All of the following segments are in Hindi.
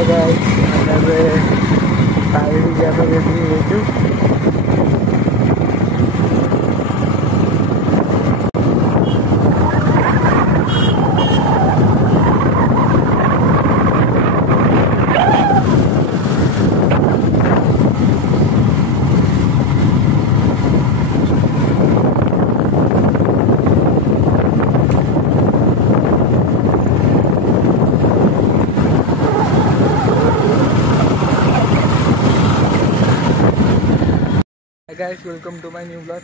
हेलो गाइस ଆମେ ତାରିଣୀ ଯିବା ପାଇଁ ରେଡି ହେଇଛୁ। Guys welcome to my new blog.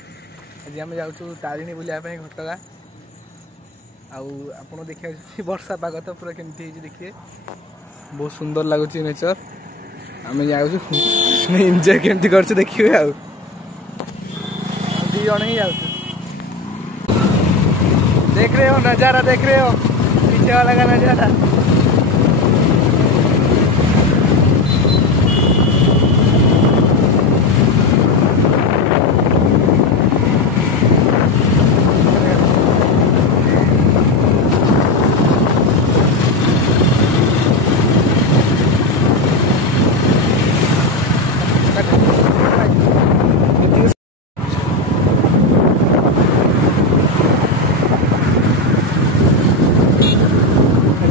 आज आम जाऊँ तारिणी बुलाया घटगा आपड़ देखा वर्षा पाग तो पूरा केमती देखिए बहुत सुंदर लगुच नेचर आम जाऊँ एंजॉय केमती कर देखिए आ दी जन ही जाऊँ देख रहे हो नज़ारा देख रहे हो पीछे वाला का नज़ारा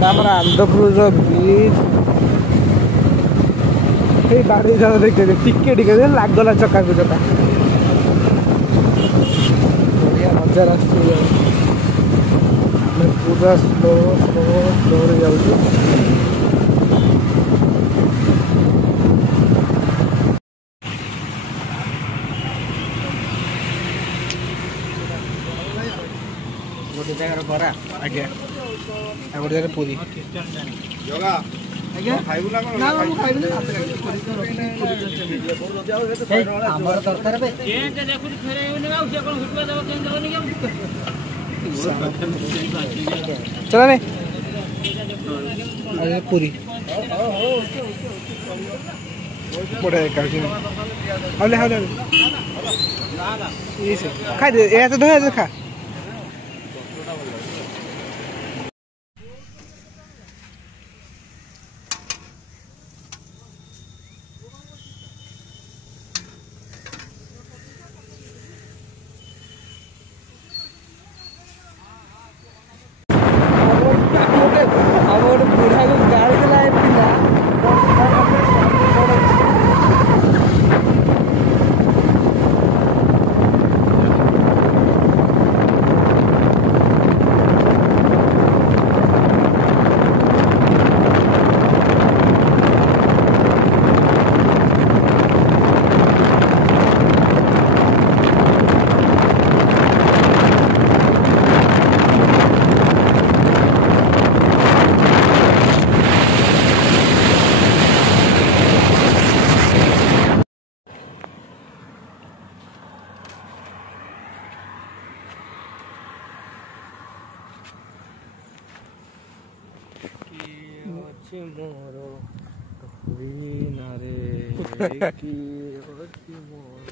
आमर आंध्रपुर ब्रिज गाड़ी जगह देखते टिके लागला चक्का को चक्का बढ़िया मजा पूरा स्लो स्लो स्लो जाऊँ गोटे जगार बरा आज्ञा गोटे जगह पूरी चला नहीं पूरी बड़ा हले हले खा दे तो धोया खा मोर नारे की मोर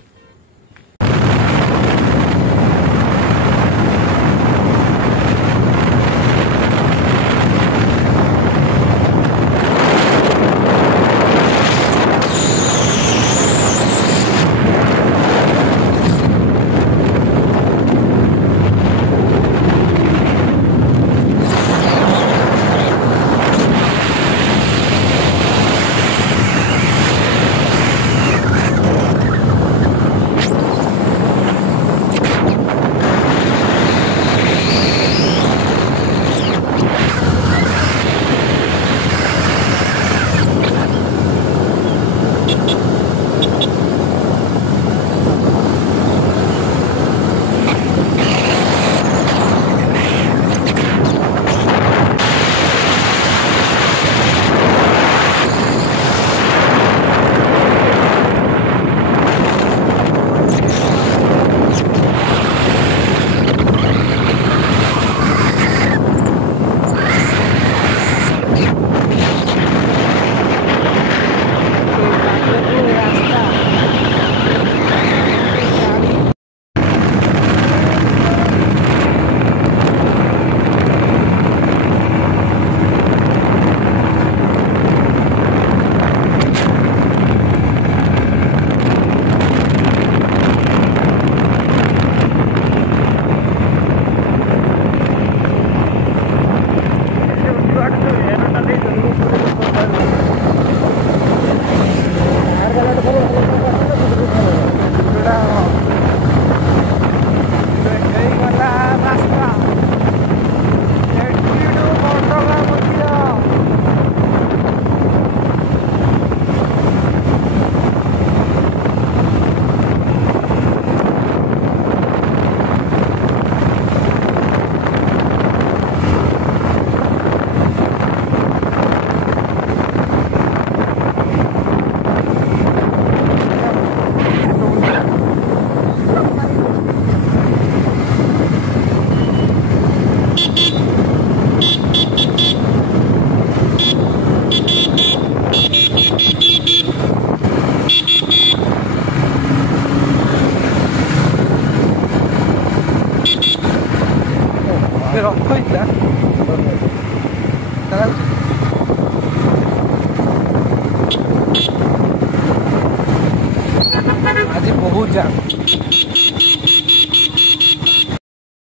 बहुत जाम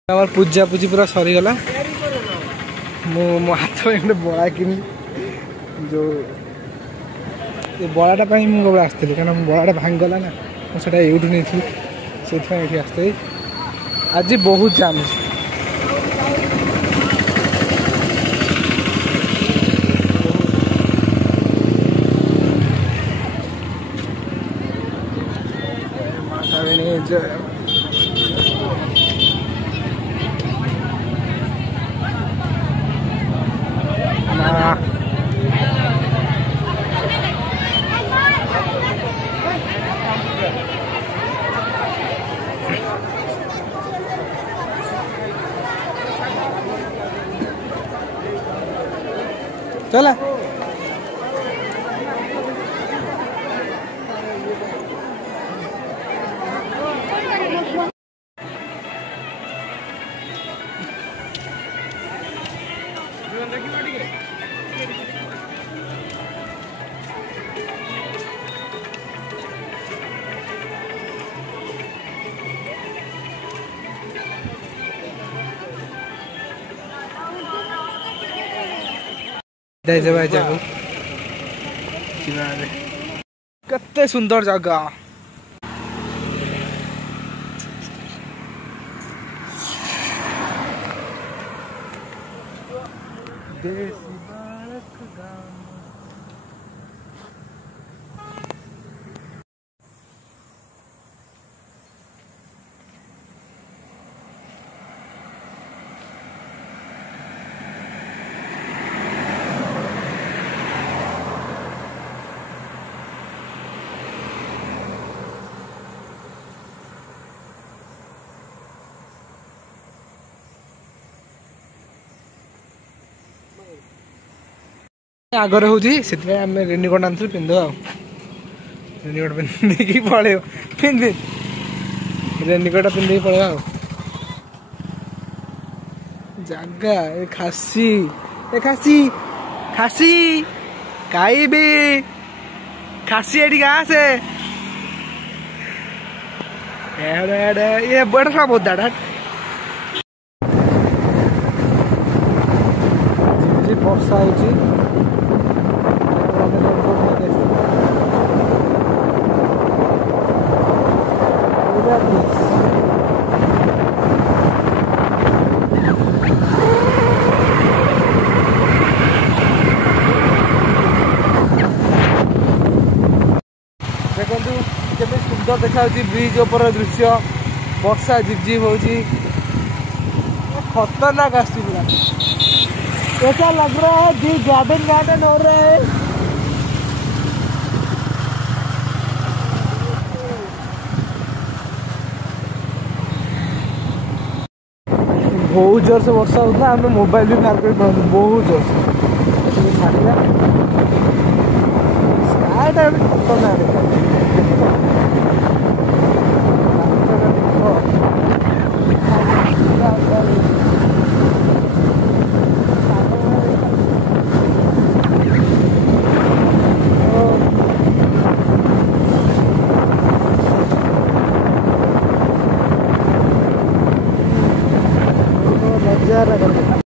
आम पूजा पूजी पूरा सरीगला मो हाथ में गोटे बड़ा किनी जो बड़ाटा मुझे आसती कारण बड़ाटा भांगला ना मुझे यूट्यूब नहीं से आसते आज बहुत जाम चला कते सुंदर जगह देसी बालक गाँव आगर हूँ से आम रेनिकोट आनी पिंध रेनिकोट पिंधिकी पलैब पिंध रेनिकोट पिंधिकी पलैब जगह खासी खासी खासी खाइबी खासी एटी आसे ये बड़ा बहुत दाड़ा वर्षा हो देखु केते सुंदर देखा ब्रिज ऊपर दृश्य वर्षा झिपझिप हो खतरनाक आस पूरा ऐसा लग रहा है जी गार्डन गार्डन हो रहा है बहुत जोर से वर्षा होता है हमें मोबाइल भी बाहर कर बहुत जोर से छाड़ा स्काई टाइम खतरनाक नजारा